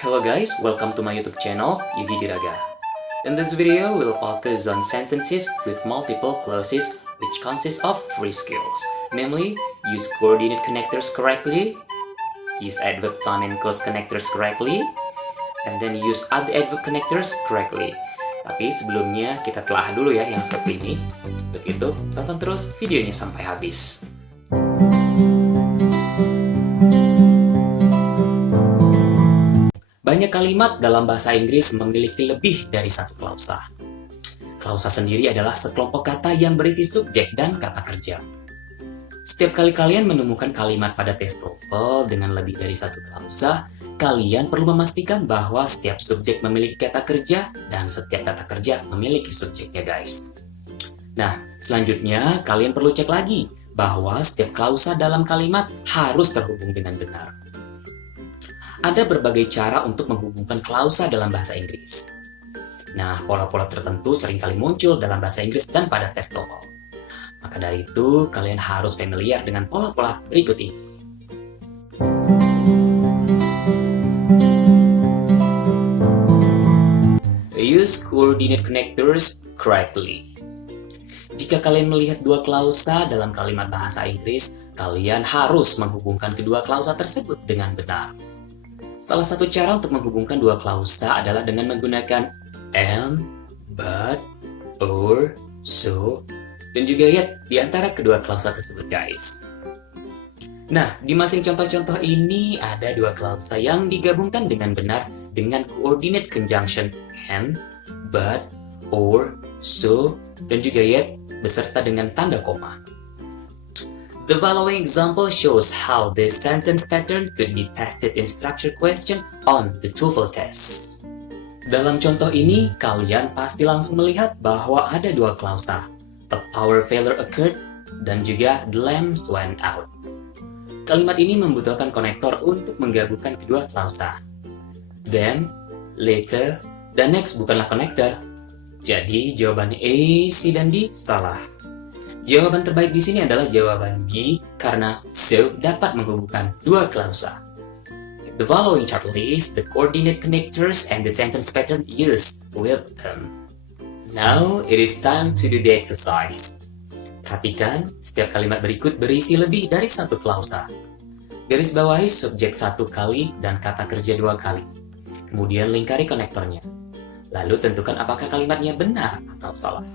Hello guys, welcome to my YouTube channel, Yugi Diraga. In this video, we'll focus on sentences with multiple clauses which consist of three skills. Namely, use coordinate connectors correctly, use adverb time and cause connectors correctly, and then use other adverb connectors correctly. Tapi sebelumnya kita telah dulu ya yang seperti ini. Untuk itu, tonton terus videonya sampai habis. Banyak kalimat dalam bahasa Inggris memiliki lebih dari satu klausa. Klausa sendiri adalah sekelompok kata yang berisi subjek dan kata kerja. Setiap kali kalian menemukan kalimat pada tes TOEFL dengan lebih dari satu klausa, kalian perlu memastikan bahwa setiap subjek memiliki kata kerja dan setiap kata kerja memiliki subjeknya, guys. Nah, selanjutnya kalian perlu cek lagi bahwa setiap klausa dalam kalimat harus terhubung dengan benar. Ada berbagai cara untuk menghubungkan klausa dalam bahasa Inggris. Nah, pola-pola tertentu seringkali muncul dalam bahasa Inggris dan pada tes TOEFL. Maka dari itu, kalian harus familiar dengan pola-pola berikut ini. Use coordinate connectors correctly. Jika kalian melihat dua klausa dalam kalimat bahasa Inggris, kalian harus menghubungkan kedua klausa tersebut dengan benar. Salah satu cara untuk menghubungkan dua klausa adalah dengan menggunakan and, but, or, so, dan juga yet di antara kedua klausa tersebut, guys. Nah, di masing contoh-contoh ini ada dua klausa yang digabungkan dengan benar dengan coordinate conjunction and, but, or, so, dan juga yet beserta dengan tanda koma. The following example shows how this sentence pattern could be tested in structure question on the TOEFL test. Dalam contoh ini, kalian pasti langsung melihat bahwa ada dua klausa, a power failure occurred dan juga the lamps went out. Kalimat ini membutuhkan konektor untuk menggabungkan kedua klausa. Then, later, dan next bukanlah konektor. Jadi, jawaban A, C, dan D salah. Jawaban terbaik di sini adalah jawaban B karena so dapat menghubungkan dua klausa. The following chart lists the coordinate connectors and the sentence pattern used with them. Now it is time to do the exercise. Perhatikan, setiap kalimat berikut berisi lebih dari satu klausa. Garis bawahi subjek satu kali dan kata kerja dua kali. Kemudian lingkari konektornya. Lalu tentukan apakah kalimatnya benar atau salah.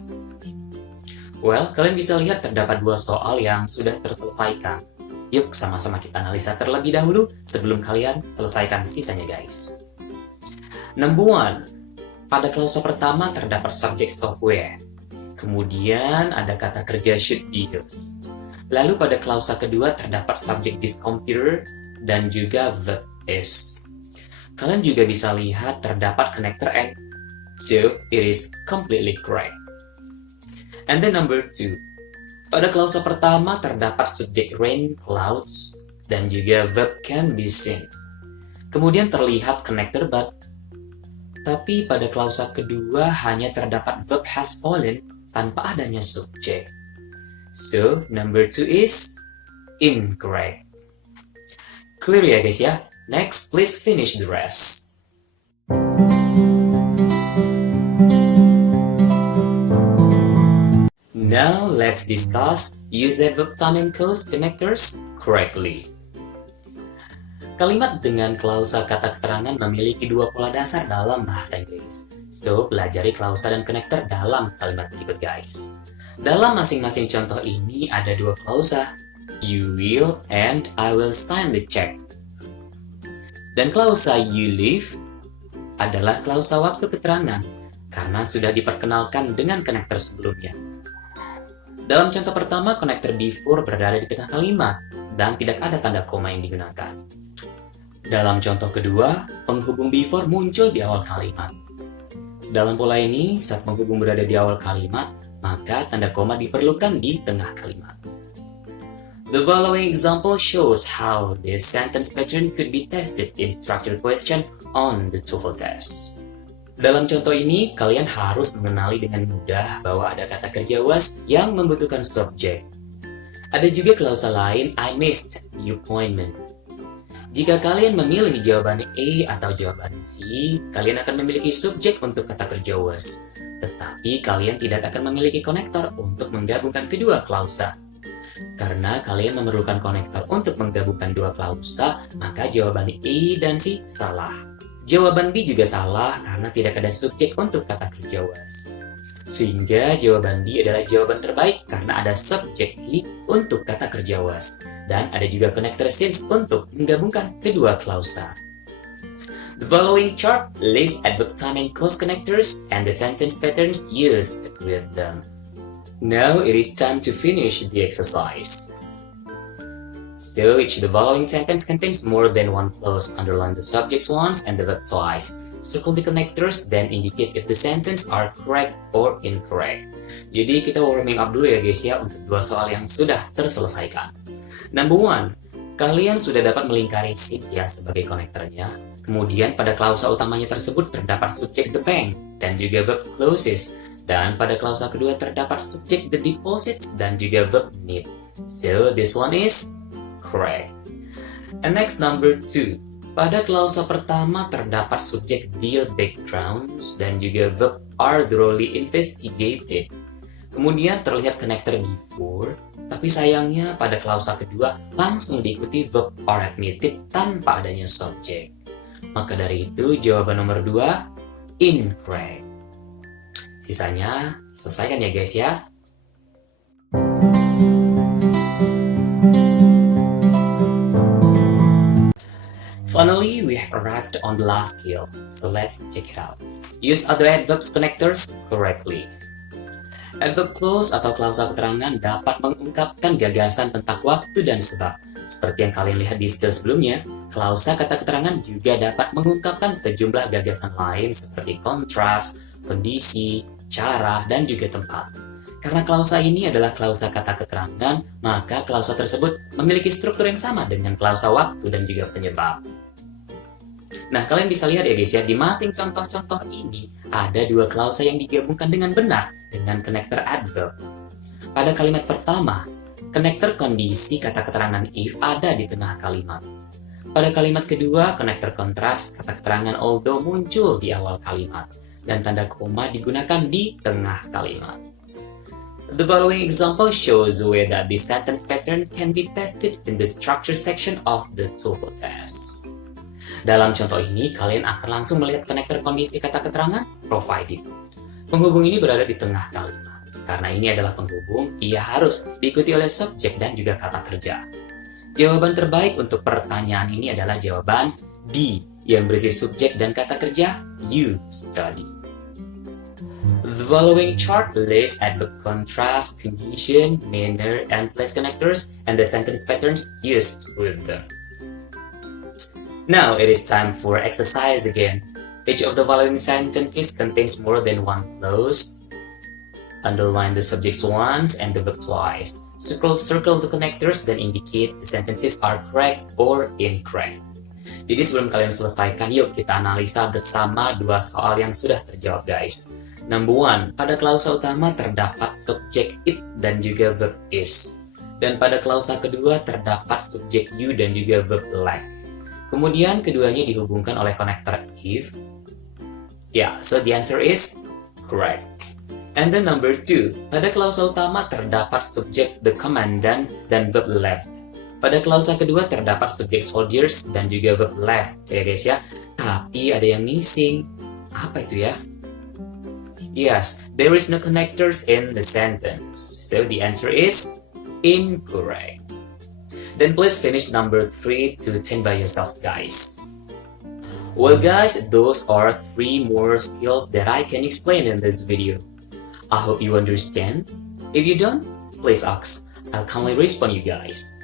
Well, kalian bisa lihat terdapat dua soal yang sudah terselesaikan. Yuk, sama-sama kita analisa terlebih dahulu sebelum kalian selesaikan sisanya, guys. Number 1. Pada klausa pertama terdapat subjek software. Kemudian ada kata kerja should be used. Lalu pada klausa kedua terdapat subjek this computer dan juga verb is. Kalian juga bisa lihat terdapat connector and, so it is completely correct. And then number 2. Pada klausa pertama terdapat subjek rain, clouds, dan juga verb can be seen. Kemudian terlihat connector but. Tapi pada klausa kedua hanya terdapat verb has fallen tanpa adanya subjek. So, number 2 is incorrect. Clear ya guys ya? Next, please finish the rest. Now, let's discuss use adverb time and cause connectors correctly. Kalimat dengan klausa kata keterangan memiliki dua pola dasar dalam bahasa Inggris. So, pelajari klausa dan konektor dalam kalimat berikut, guys. Dalam masing-masing contoh ini ada dua klausa, you will and I will sign the check. Dan klausa you leave adalah klausa waktu keterangan karena sudah diperkenalkan dengan konektor sebelumnya. Dalam contoh pertama, konektor before berada di tengah kalimat dan tidak ada tanda koma yang digunakan. Dalam contoh kedua, penghubung before muncul di awal kalimat. Dalam pola ini, saat penghubung berada di awal kalimat, maka tanda koma diperlukan di tengah kalimat. The following example shows how this sentence pattern could be tested in structure question on the TOEFL test. Dalam contoh ini, kalian harus mengenali dengan mudah bahwa ada kata kerja was yang membutuhkan subjek. Ada juga klausa lain, I missed the appointment. Jika kalian memilih jawaban A atau jawaban C, kalian akan memiliki subjek untuk kata kerja was. Tetapi kalian tidak akan memiliki konektor untuk menggabungkan kedua klausa. Karena kalian memerlukan konektor untuk menggabungkan dua klausa, maka jawaban A dan C salah. Jawaban B juga salah karena tidak ada subjek untuk kata kerja was. Sehingga jawaban D adalah jawaban terbaik karena ada subjek he untuk kata kerja was. Dan ada juga konektor since untuk menggabungkan kedua klausa. The following chart lists adverb time and cause connectors and the sentence patterns used with them. Now it is time to finish the exercise. So each the following sentence contains more than one clause. Underline the subjects once and the verb twice. Circle the connectors, then indicate if the sentence are correct or incorrect. Jadi kita warming up dulu ya guys ya untuk dua soal yang sudah terselesaikan. Number 1, kalian sudah dapat melingkari since ya sebagai konektornya. Kemudian pada klausa utamanya tersebut terdapat subjek the bank dan juga verb clauses. Dan pada klausa kedua terdapat subjek the deposits dan juga verb need. So this one is correct. And next number 2. Pada klausa pertama terdapat subjek their backgrounds dan juga verb are thoroughly investigated. Kemudian terlihat konektor before, tapi sayangnya pada klausa kedua langsung diikuti verb are admitted tanpa adanya subjek. Maka dari itu jawaban nomor 2 incorrect. Sisanya selesaikan ya guys ya. Finally, we have arrived on the last skill, so let's check it out. Use other adverbs connectors correctly. Adverb clause atau klausa keterangan dapat mengungkapkan gagasan tentang waktu dan sebab. Seperti yang kalian lihat di skill sebelumnya, klausa kata keterangan juga dapat mengungkapkan sejumlah gagasan lain seperti kontras, kondisi, cara, dan juga tempat. Karena klausa ini adalah klausa kata keterangan, maka klausa tersebut memiliki struktur yang sama dengan klausa waktu dan juga penyebab. Nah, kalian bisa lihat ya guys ya, di masing contoh-contoh ini ada dua klausa yang digabungkan dengan benar dengan konektor adverb. Pada kalimat pertama, konektor kondisi kata keterangan if ada di tengah kalimat. Pada kalimat kedua, konektor kontras kata keterangan although muncul di awal kalimat dan tanda koma digunakan di tengah kalimat. The following example shows where that the sentence pattern can be tested in the structure section of the TOEFL test. Dalam contoh ini, kalian akan langsung melihat konektor kondisi kata keterangan provided. Penghubung ini berada di tengah kalimat. Karena ini adalah penghubung, ia harus diikuti oleh subjek dan juga kata kerja. Jawaban terbaik untuk pertanyaan ini adalah jawaban D, yang berisi subjek dan kata kerja you study. The following chart lists adverb contrast, condition, manner, and place connectors and the sentence patterns used with them. Now it is time for exercise again. Each of the following sentences contains more than one clause. Underline the subjects once and the verb twice. Circle the connectors then indicate the sentences are correct or incorrect. Jadi sebelum kalian selesaikan, yuk kita analisa bersama dua soal yang sudah terjawab guys. Number 1, pada klausa utama terdapat subjek it dan juga verb is. Dan pada klausa kedua terdapat subjek you dan juga verb like. Kemudian keduanya dihubungkan oleh konektor if. Yeah, so the answer is correct. And then number 2, pada klausa utama terdapat subjek the commandant dan verb left. Pada klausa kedua terdapat subjek soldiers dan juga verb left ya guys ya. Tapi ada yang missing. Apa itu ya? Yes, there is no connectors in the sentence. So the answer is incorrect. Then please finish number 3 to 10 by yourselves guys. Well guys, those are 3 more skills that I can explain in this video. I hope you understand. If you don't, please ask. I'll kindly respond you guys.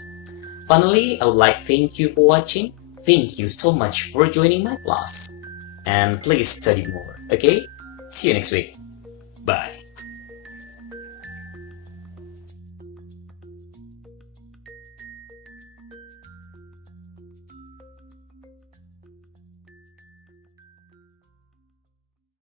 Finally, I would like to thank you for watching. Thank you so much for joining my class. And please study more, okay? See you next week. Bye.